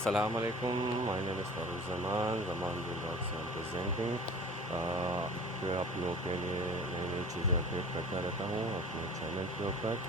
अस्सलाम वालेकुम, my name is Farooq Zaman, Zaman vlogs से आई एम प्रेजेंटिंग कि आप लोगों के लिए नई नई चीज़ें अपडेट करता रहता हूँ अपने चैनल के ऊपर।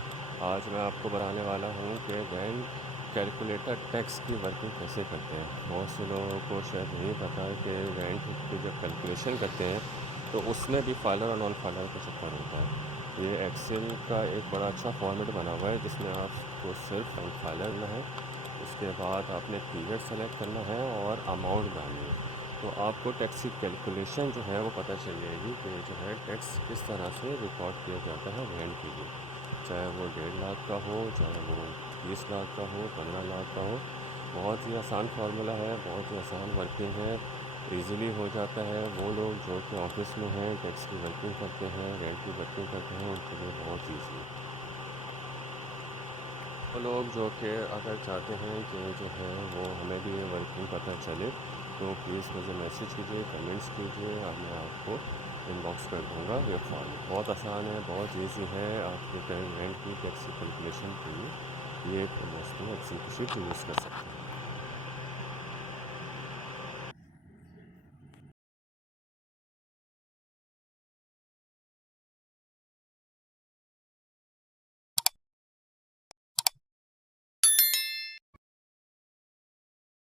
आज मैं आपको बताने वाला हूँ कि रेंट कैलकुलेटर टैक्स की वर्किंग कैसे करते हैं। बहुत से लोगों को शायद नहीं पता है कि रेंट की जब कैलकुलेशन करते हैं तो उसमें भी फाइलर और नॉन फाइलर का चक्कर होता है। ये एक्सेल का एक बड़ा अच्छा फॉर्मेट बना हुआ है जिसमें आपको सिर्फ नॉन फाइलर करना है। उसके बाद आपने पीरियड सेलेक्ट करना है और अमाउंट डालनी है। तो आपको टैक्स की कैलकुलेशन जो है वो पता चल जाएगी कि जो है टैक्स किस तरह से रिकॉर्ड किया जाता है रेंट के लिए। चाहे वो 1.5 लाख का हो, चाहे वो 20 लाख का हो, 15 लाख का हो। बहुत ही आसान फार्मूला है, बहुत ही आसान वर्किंग है, इजीली हो जाता है। वो लोग जो कि ऑफिस में हैं, टैक्स की वर्किंग करते हैं, रेंट की वर्किंग करते हैं, उनके लिए बहुत ईजी है। वो लोग जो कि अगर चाहते हैं कि जो है वो हमें भी ये वर्किंग पता चले तो प्लीज़ मुझे मैसेज कीजिए, कमेंट्स कीजिए, अब मैं आपको इनबॉक्स कर दूँगा ये फॉर्म। बहुत आसान है, बहुत ईज़ी है आपके रेंट की टैक्स की कैलकुलेशन के लिए। ये एक मस्त एक्सेल की शीट यूज़ कर सकते हैं।